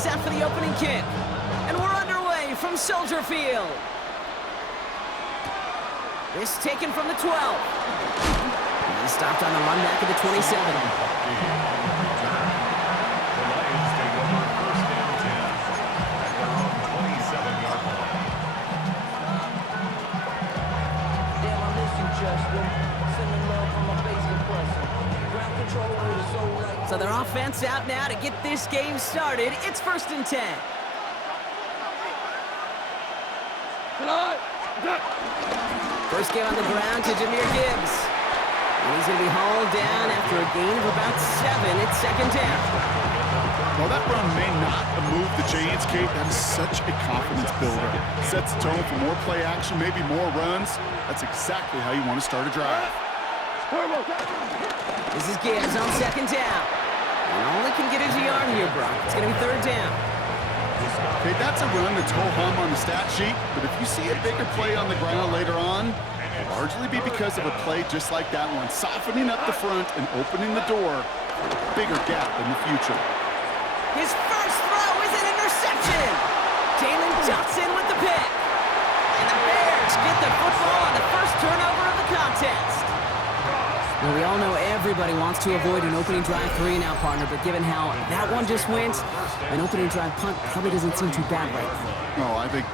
set for the opening kick. And we're underway from Soldier Field. This taken from the 12. He stopped on the run back at the 27. So their offense out now to get this game started. It's 1st and 10. First game on the ground to Jahmyr Gibbs. And he's going to be hauled down after a gain of about 7. It's 2nd down. Well, that run may not have moved the chains, Kate. That is such a confidence builder. Sets the tone for more play action, maybe more runs. That's exactly how you want to start a drive. This is Gibbs on 2nd down. And only can get his yard here, Brock. It's going to be 3rd down. Okay, that's a run that's ho-hum on the stat sheet, but if you see a bigger play on the ground later on, it'll largely be because of a play just like that one, softening up the front and opening the door for a bigger gap in the future. His first throw is an interception. Jalen Johnson with the pick. And the Bears get the football on the first turnover of the contest. Now, we all know everybody wants to avoid an opening drive 3-and-out, partner, but given how that one just went, an opening drive punt probably doesn't seem too bad right now. No, I think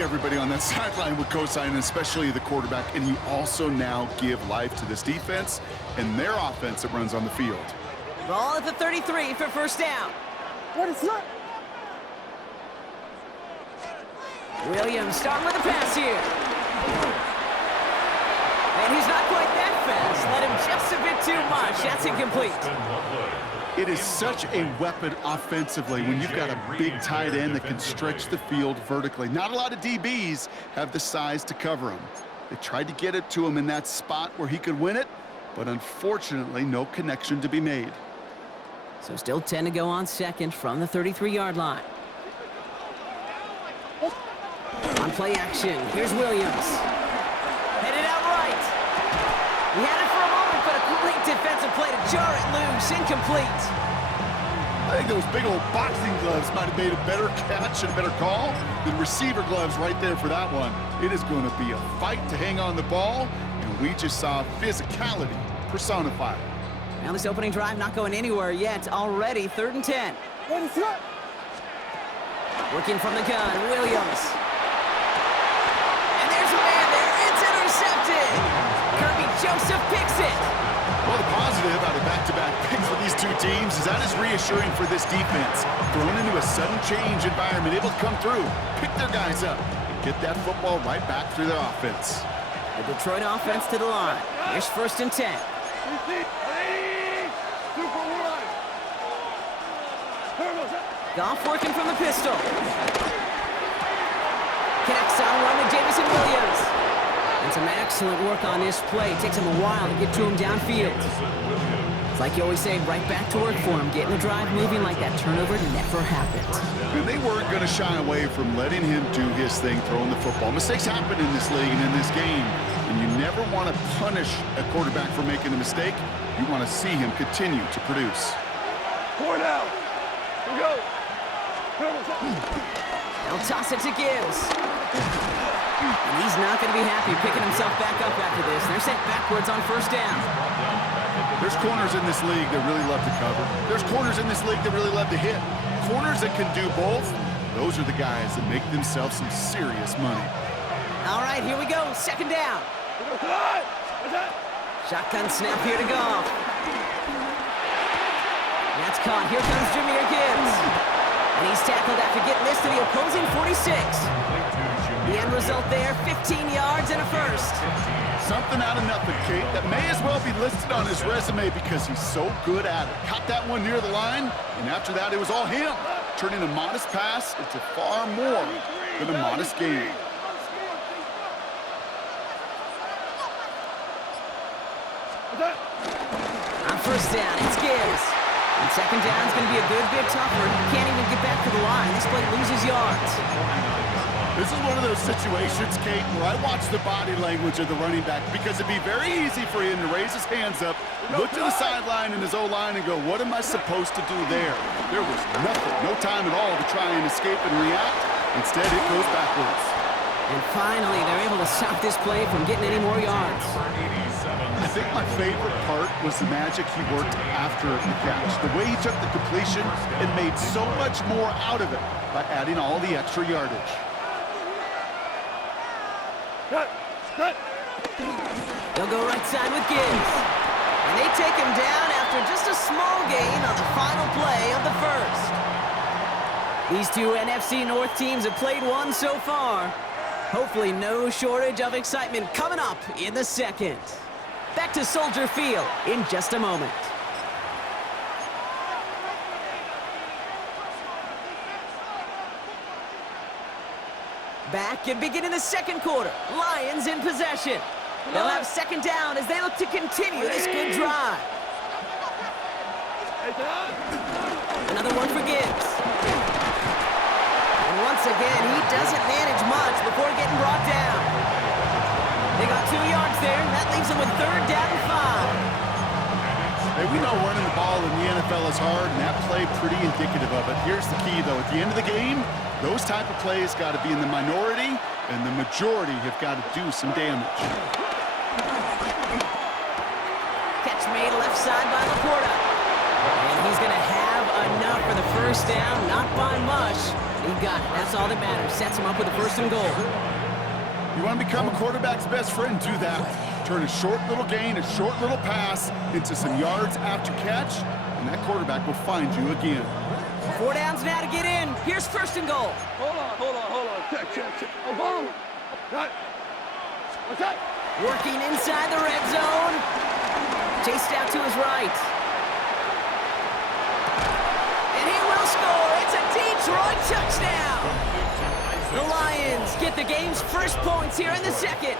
everybody on that sideline would co-sign, especially the quarterback, and you also now give life to this defense and their offense that runs on the field. Ball at the 33 for 1st down. What is that? Williams starting with a pass here. And he's not quite that fast. Let him just a bit too much. That's incomplete. It is such a weapon offensively when you've got a big tight end that can stretch the field vertically. Not a lot of DBs have the size to cover him. They tried to get it to him in that spot where he could win it, but unfortunately, no connection to be made. So still 10 to go on 2nd from the 33-yard line. On play action, here's Williams. Headed out right. He had it for a moment, but a great defensive play to jar it loose. Incomplete. I think those big old boxing gloves might have made a better catch and a better call than receiver gloves right there for that one. It is going to be a fight to hang on the ball, and we just saw physicality personified. Now this opening drive not going anywhere yet. Already 3rd and 10. Working from the gun, Williams. And there's a man there. It's intercepted. Kirby Joseph picks it. Well, the positive out of back-to-back picks for these two teams is that is reassuring for this defense. Thrown into a sudden change environment, able to come through, pick their guys up, and get that football right back through their offense. The Detroit offense to the line. Here's 1st and 10. Goff working from the pistol. Connects on one to Jamison Williams. And some excellent work on this play. Takes him a while to get to him downfield. It's like you always say, right back to work for him. Getting the drive moving like that turnover never happened. And they weren't going to shy away from letting him do his thing, throwing the football. Mistakes happen in this league and in this game. And you never want to punish a quarterback for making a mistake. You want to see him continue to produce. Four down. Here we go. They'll toss it to Gibbs. And he's not going to be happy picking himself back up after this. They're sent backwards on 1st down. There's corners in this league that really love to cover. There's corners in this league that really love to hit. Corners that can do both, those are the guys that make themselves some serious money. All right, here we go. 2nd down. Shotgun snap here to Goff. That's caught. Here comes Jahmyr Gibbs. And he's tackled after getting this to the opposing 46. The end result there, 15 yards and a first. Something out of nothing, Kate, that may as well be listed on his resume because he's so good at it. Caught that one near the line, and after that, it was all him. Turning a modest pass into far more than a modest gain. On 1st down, it's Gibbs. And 2nd down is going to be a good bit tougher. He can't even get back to the line. This play loses yards. This is one of those situations, Kate, where I watch the body language of the running back because it'd be very easy for him to raise his hands up, look to the sideline in his O-line and go, what am I supposed to do there? There was nothing, no time at all to try and escape and react. Instead, it goes backwards. And finally, they're able to stop this play from getting any more yards. I think my favorite part was the magic he worked after the catch. The way he took the completion and made so much more out of it by adding all the extra yardage. Cut! Cut! They'll go right side with Gibbs. And they take him down after just a small gain on the final play of the first. These two NFC North teams have played one so far. Hopefully no shortage of excitement coming up in the second. Back to Soldier Field in just a moment. Back and beginning the second quarter. Lions in possession. They'll have second down as they look to continue this good drive. Another one for Gibbs. And once again, he doesn't manage much before getting brought down. They got 2 yards there, and that leaves them with third down and 5. Hey, we know running the ball in the NFL is hard, and that play pretty indicative of it. Here's the key, though. At the end of the game, those type of plays got to be in the minority, and the majority have got to do some damage. Catch made left side by Laporta. And he's going to have enough for the first down, not by much. He got it. That's all that matters. Sets him up with a first and goal. You want to become a quarterback's best friend, do that. Turn a short little gain, a short little pass into some yards after catch, and that quarterback will find you again. 4 downs now to get in. Here's first and goal. Hold on. Check. Obama. Cut. What's that? Working inside the red zone. Chased out to his right. And he will score. It's a Detroit touchdown. The Lions get the game's first points here in the second.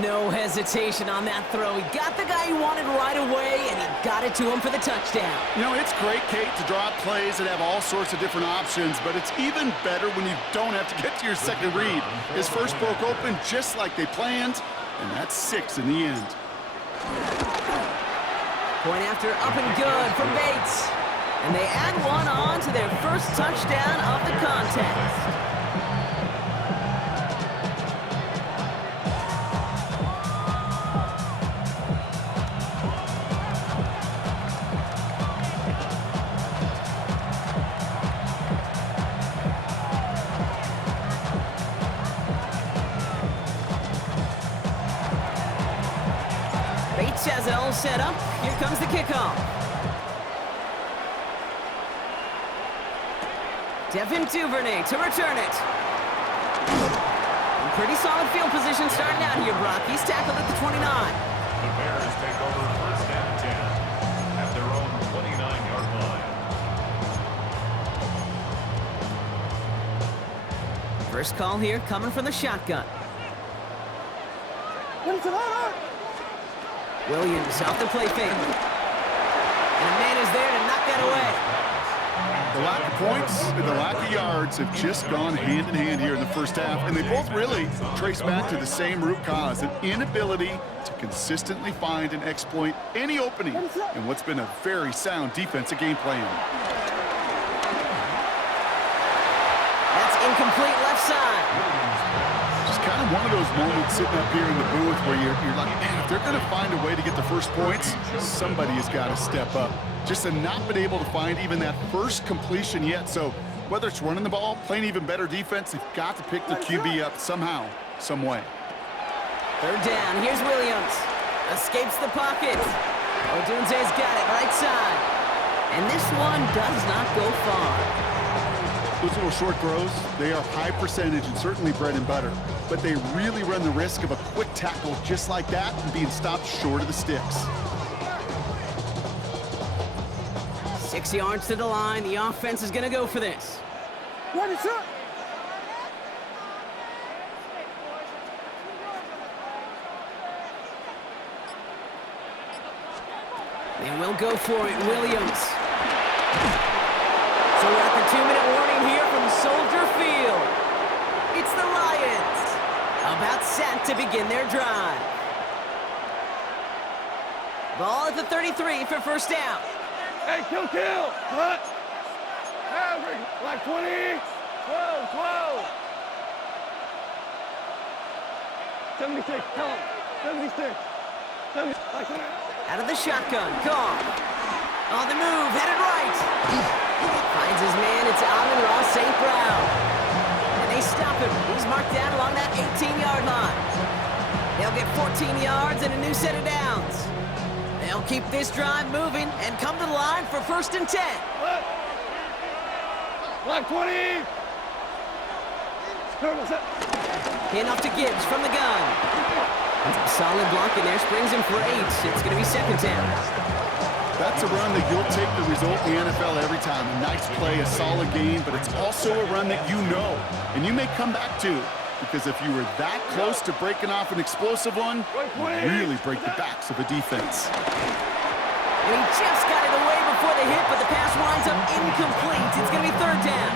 No hesitation on that throw. He got the guy he wanted right away, and he got it to him for the touchdown. You know, it's great, Kate, to draw up plays and have all sorts of different options, but it's even better when you don't have to get to your second read. His first broke open just like they planned, and that's 6 in the end. Point after up and good from Bates. And they add one on to their first touchdown of the contest. Bates has it all set up. Here comes the kickoff. Devin Duvernay to return it. In pretty solid field position starting out here, Brock. He's tackled at the 29. The Bears take over first and 10 at their own 29-yard line. First call here coming from the shotgun. Williams off the play fake. And a man is there to knock that away. The lack of points and the lack of yards have just gone hand in hand here in the first half, and they both really trace back to the same root cause, an inability to consistently find and exploit any opening in what's been a very sound defensive game plan. That's incomplete left side. Just kind of one of those moments sitting up here in the booth where you're like, man, if they're going to find a way to get the first points, somebody has got to step up. Just have not been able to find even that first completion yet. So whether it's running the ball, playing even better defense, they've got to pick the QB up somehow, some way. Third down. Here's Williams. Escapes the pocket. Odunze's got it right side. And this one does not go far. Those little short throws, they are high percentage and certainly bread and butter. But they really run the risk of a quick tackle just like that and being stopped short of the sticks. 6 yards to the line. The offense is going to go for this. What is up? They will go for it. Williams. So we're at the 2-minute warning here from Soldier Field. It's the Lions. About set to begin their drive. Ball at the 33 for first down. Hey, kill. Cut. Average. Like 20. 12. 76. Tell him. 76. 70. Like 20. Out of the shotgun, gone. On the move, headed right. Finds his man, it's Amon-Ra St. Brown. And they stop him. He's marked down along that 18-yard line. They'll get 14 yards and a new set of downs. They'll keep this drive moving and come to the line for 1st and 10. Like 20. Turtle set. In off to Gibbs from the gun. Solid block in there, springs him for 8. It's going to be 2nd down. That's a run that you'll take the result in the NFL every time. A nice play, a solid game, but it's also a run that you know, and you may come back to, because if you were that close to breaking off an explosive one, you really break the backs of a defense. And he just got it away before the hit, but the pass winds up incomplete. It's going to be 3rd down.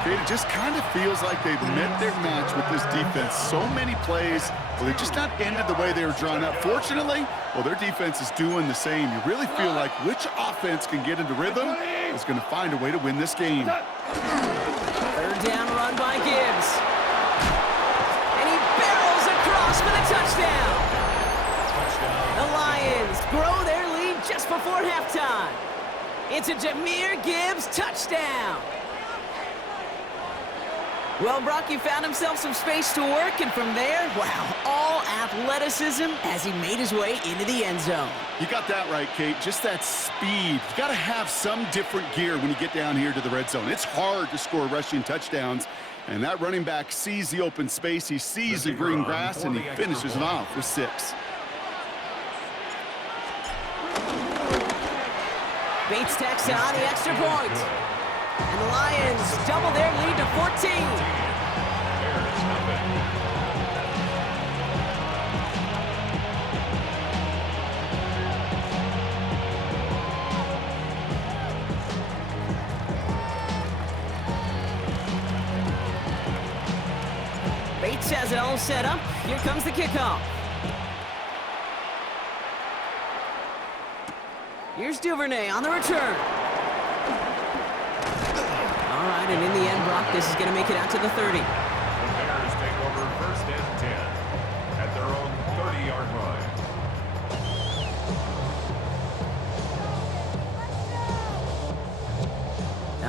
Okay, it just kind of feels like they've met their match with this defense. So many plays, well, they just not ended the way they were drawn up. Fortunately, well, their defense is doing the same. You really feel like which offense can get into rhythm is going to find a way to win this game. 3rd down run by Gibbs. And he barrels across for the touchdown. The Lions grow their lead just before halftime. It's a Jahmyr Gibbs touchdown. Well, Brock, he found himself some space to work, and from there, wow, all athleticism as he made his way into the end zone. You got that right, Kate. Just that speed. You got to have some different gear when you get down here to the red zone. It's hard to score rushing touchdowns, and that running back sees the open space, he sees the green grass, and he finishes it off with 6. Bates tacks on the extra point. And the Lions double their lead to 14. Bates has it all set up. Here comes the kickoff. Here's Duvernay on the return. All right, and in the end, Brock, this is going to make it out to the 30. The Bears take over 1st and 10 at their own 30-yard line.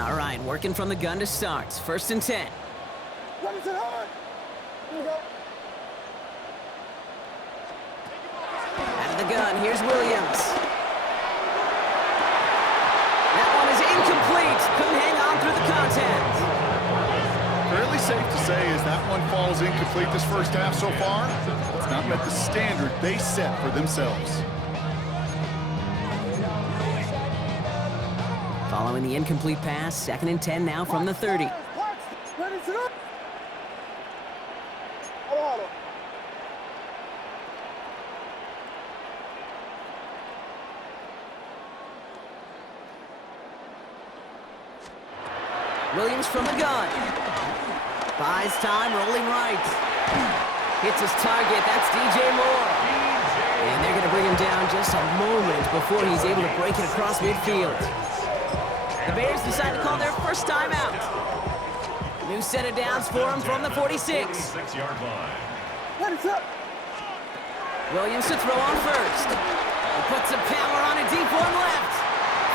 All right, working from the gun to start. 1st and 10. Robinson hard. Here we go. Out of the gun, here's Williams. That one is incomplete. Couldn't hang on through the contact. Fairly safe to say as that one falls incomplete this first half so far, it's not met the standard they set for themselves. Following the incomplete pass, 2nd and 10 now from the 30. Ready, sit up. Hold on. Williams from the gun. Buys time, rolling right. Hits his target, that's DJ Moore. And they're going to bring him down just a moment before he's able to break it across midfield. The Bears decide to call their first timeout. New set of downs for him from the 46. 46-yard line. Ready, sit up. Williams to throw on first. He puts some power on a deep one left.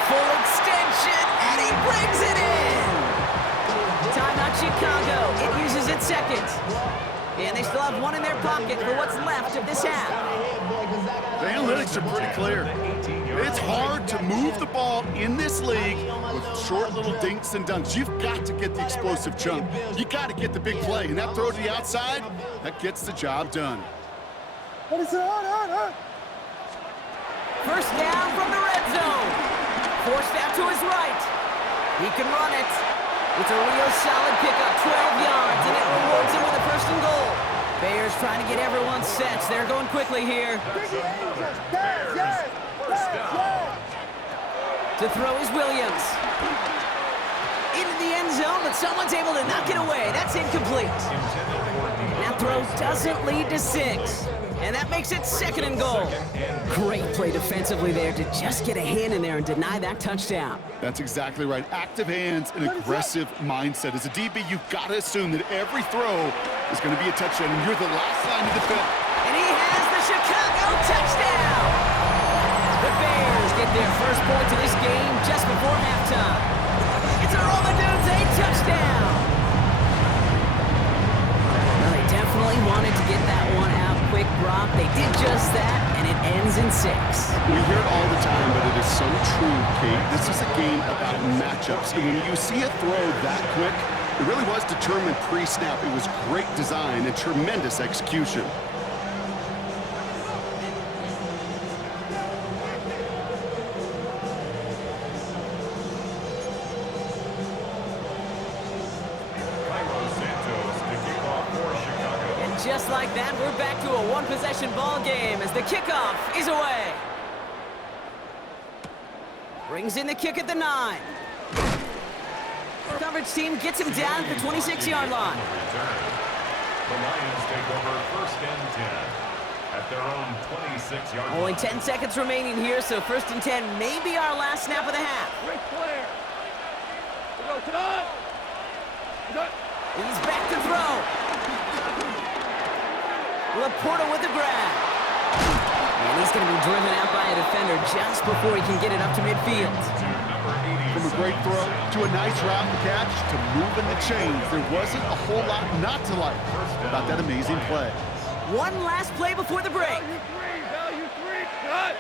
Full extension, and he brings it in. Timeout Chicago. It uses its 2nd. And they still have one in their pocket for what's left of this half. The analytics are pretty clear. It's hard to move the ball in this league with short little dinks and dunks. You've got to get the explosive chunk. You got to get the big play. And that throw to the outside, that gets the job done. Ready, sit hard. 1st down from the red zone. Forced out to his right. He can run it. It's a real solid pickup, 12 yards, and it rewards him with a 1st and goal. Bears trying to get everyone set. They're going quickly here. Yes. To throw is Williams. Into the end end zone, but someone's able to knock it away. That's incomplete. That throw doesn't lead to 6. And that makes it 2nd and goal. Great play defensively there to just get a hand in there and deny that touchdown. That's exactly right. Active hands and aggressive mindset. As a DB, you've got to assume that every throw is going to be a touchdown, and you're the last line to defend. And he has the Chicago touchdown! The Bears get their first points of this game just before halftime. It's a Romadudes touchdown! Well, they definitely wanted to get that one out quick, Brock. They did just that, and it ends in 6. We hear it all the time, but it is so true, Kate. This is a game about matchups. And when you see a throw that quick, it really was determined pre-snap. It was great design and tremendous execution. Just like that, we're back to a one-possession ball game as the kickoff is away. Brings in the kick at the 9. Coverage team gets him down at the 26-yard line. The Lions take over 1st and 10 at their own 26-yard line. Only 10 seconds remaining here, so 1st and 10 may be our last snap of the half. Great player. He's back to throw. Laporta with the grab. And he's going to be driven out by a defender just before he can get it up to midfield. From a great throw to a nice route and catch to moving the chains, there wasn't a whole lot not to like about that amazing play. One last play before the break. Value 3, cut.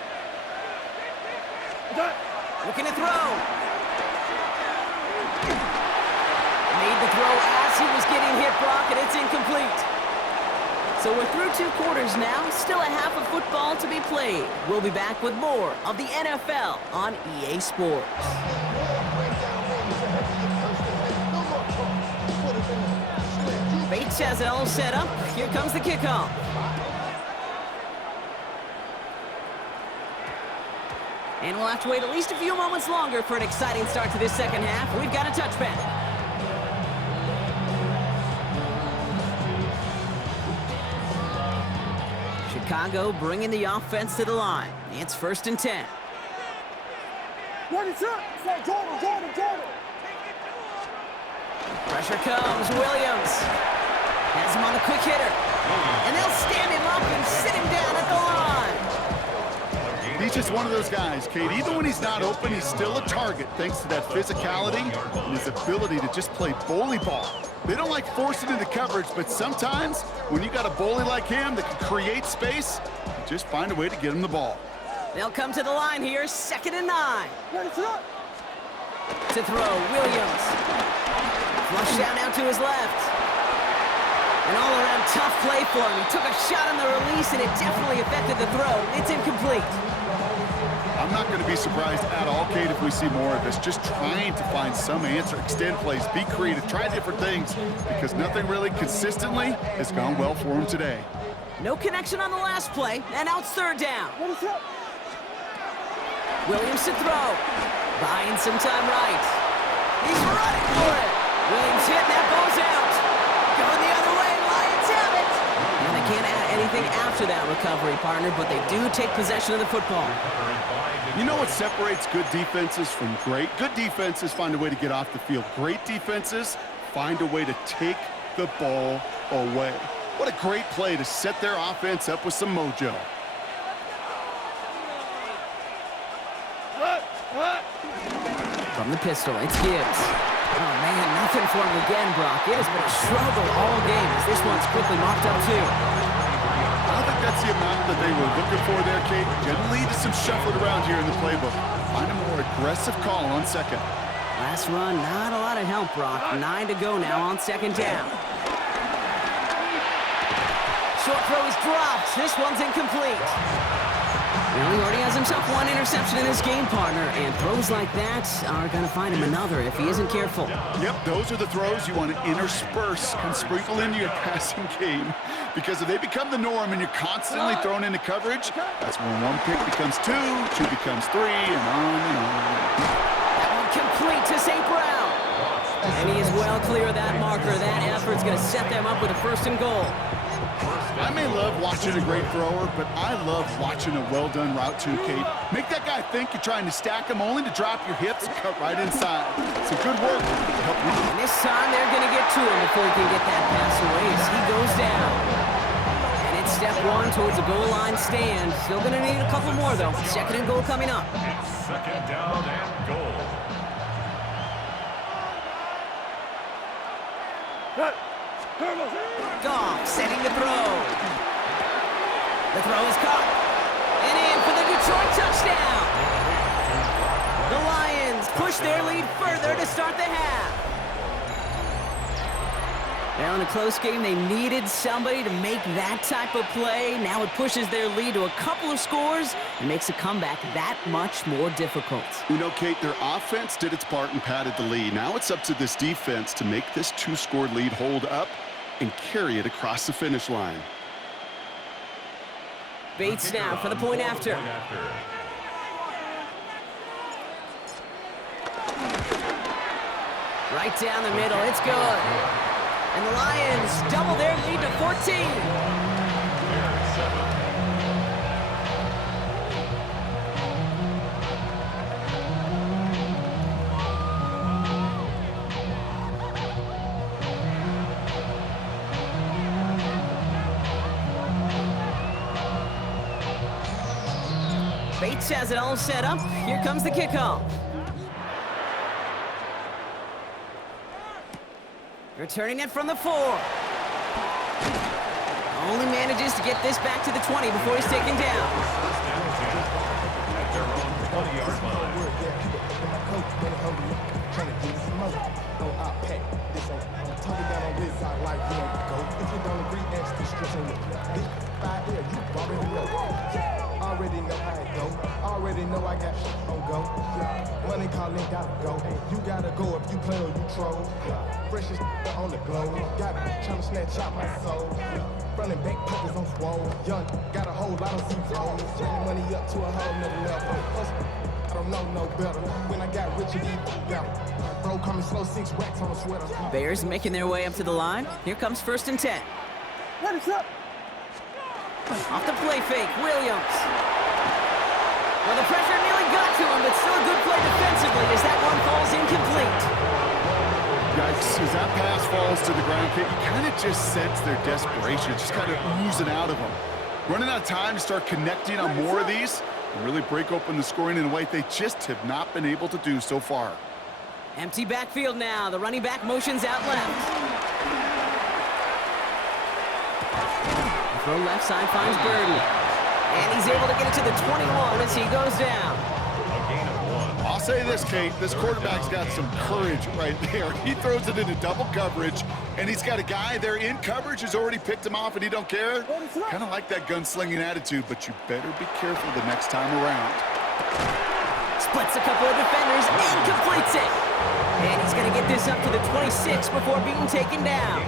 Looking to throw. Made the throw as he was getting hit, Brock, and it's incomplete. So we're through 2 quarters now, still a half of football to be played. We'll be back with more of the NFL on EA Sports. Bates has it all set up. Here comes the kickoff. And we'll have to wait at least a few moments longer for an exciting start to this second half. We've got a touchback. Chicago bringing the offense to the line. It's 1st and 10. What is up? Jordan. Pressure comes. Williams has him on a quick hitter. And they'll stand him up and sit him down at the line. He's just one of those guys, Kate. Even when he's not open, he's still a target thanks to that physicality and his ability to just play bully ball. They don't like forcing into coverage, but sometimes when you got a bully like him that can create space, you just find a way to get him the ball. They'll come to the line here, 2nd and 9. To throw, Williams. Flush down out to his left. An all-around tough play for him. He took a shot on the release, and it definitely affected the throw. It's incomplete. I'm not going to be surprised at all, Kate, if we see more of this. Just trying to find some answer, extend plays, be creative, try different things, because nothing really consistently has gone well for him today. No connection on the last play, and now it's 3rd down. Williams to throw. Buying some time right. He's running for it. Williams hit, that ball's out. Going the other way, Lions have it. And they can't add anything after that recovery, partner, but they do take possession of the football. You know what separates good defenses from great? Good defenses find a way to get off the field. Great defenses find a way to take the ball away. What a great play to set their offense up with some mojo. From the pistol, it's Gibbs. Oh, man, nothing for him again, Brock. It has been a struggle all game as this one's quickly mopped up, too. I don't think that's the amount that they were looking for there, Kate. Generally, lead to some shuffling around here in the playbook. Find a more aggressive call on 2nd. Last run, not a lot of help, Brock. 9 to go now on 2nd down. Short throw is dropped. This one's incomplete. Well, he already has himself one interception in his game, partner, and throws like that are going to find him another if he isn't careful. Yep, those are the throws you want to intersperse and sprinkle into your passing game, because if they become the norm and you're constantly thrown into coverage, that's when 1 pick becomes 2, 2 becomes 3, and on and on. That one complete to St. Brown. And he is well clear of that marker. That effort's going to set them up with a 1st and goal. I may love watching a great thrower, but I love watching a well-done route too, Kate. Make that guy think you're trying to stack him only to drop your hips and cut right inside. Some good work to help you. And this time they're going to get to him before he can get that pass away as he goes down. And it's step 1 towards a goal line stand. Still going to need a couple more, though. 2nd and goal coming up. It's 2nd down and goal. Goff setting the throw. The throw is caught. And in for the Detroit touchdown. The Lions push their lead further to start the half. Now in a close game, they needed somebody to make that type of play. Now it pushes their lead to a couple of scores and makes a comeback that much more difficult. You know, Kate, their offense did its part and padded the lead. Now it's up to this defense to make this 2-score lead hold up and carry it across the finish line. Bates now for the point after. Right down the middle, it's good. And the Lions double their lead to 14. Bates has it all set up. Here comes the kickoff. Returning it from the 4. Only manages to get this back to the 20 before he's taken down. At their own 20-yard line. Already know how it go. Already know I got shit on go. Money calling, gotta go. You gotta go if you play or you troll. Freshest on the glow. Got me trying to snatch out my soul. Running back pockets on swole. Young, got a whole lot of C-Zone. Turning money up to a whole nother level. I don't know no better. When I got rich, it even better. Bro, coming slow, 6 racks on a sweater. Bears making their way up to the line. Here comes 1st and 10. What is up? Off the play fake, Williams. Well, the pressure nearly got to him, but still a good play defensively as that one falls incomplete. Yikes, as that pass falls to the ground, Kate, you kind of just sense their desperation, just kind of oozing out of them. Running out of time to start connecting on more of these and really break open the scoring in a way they just have not been able to do so far. Empty backfield now. The running back motions out left. Throw left side finds Burden. And he's able to get it to the 21 as he goes down. A gain of 1. I'll say this, Kate, this quarterback's got some courage right there. He throws it into double coverage, and he's got a guy there in coverage who's already picked him off, and he don't care. Kind of like that gunslinging attitude, but you better be careful the next time around. Splits a couple of defenders and completes it. And he's going to get this up to the 26 before being taken down.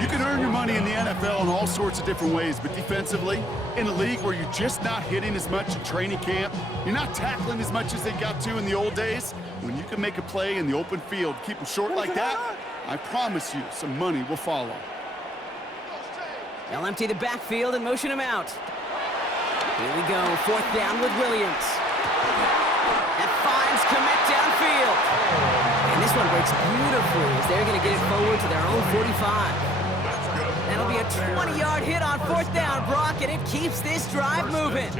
You can earn your money in the NFL in all sorts of different ways, but defensively, in a league where you're just not hitting as much in training camp, you're not tackling as much as they got to in the old days, when you can make a play in the open field, keep them short like that, I promise you some money will follow. They'll empty the backfield and motion him out. Here we go, 4th down with Williams. And finds Kmet downfield. And this one breaks beautifully as they're going to get it forward to their own 45. That'll be a 20-yard hit on 4th down, Brock, and it keeps this drive moving.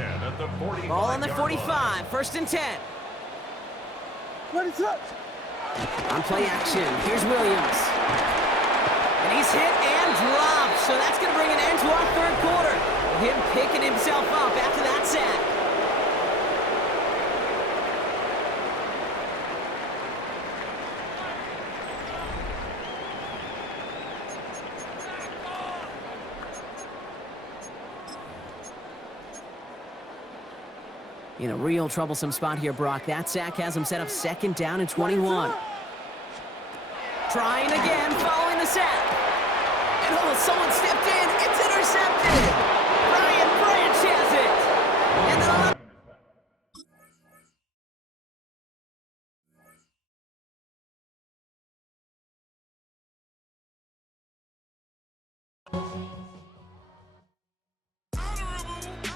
Ball on the 45, 1st and 10. What is up? On play action, here's Williams. And he's hit and dropped, so that's going to bring an end to our 3rd quarter. With him picking himself up after that sack. In a real troublesome spot here, Brock. That sack has him set up 2nd down and 21. Trying again, following the sack. And oh, someone stepped in. It's intercepted. Brian Branch has it. And then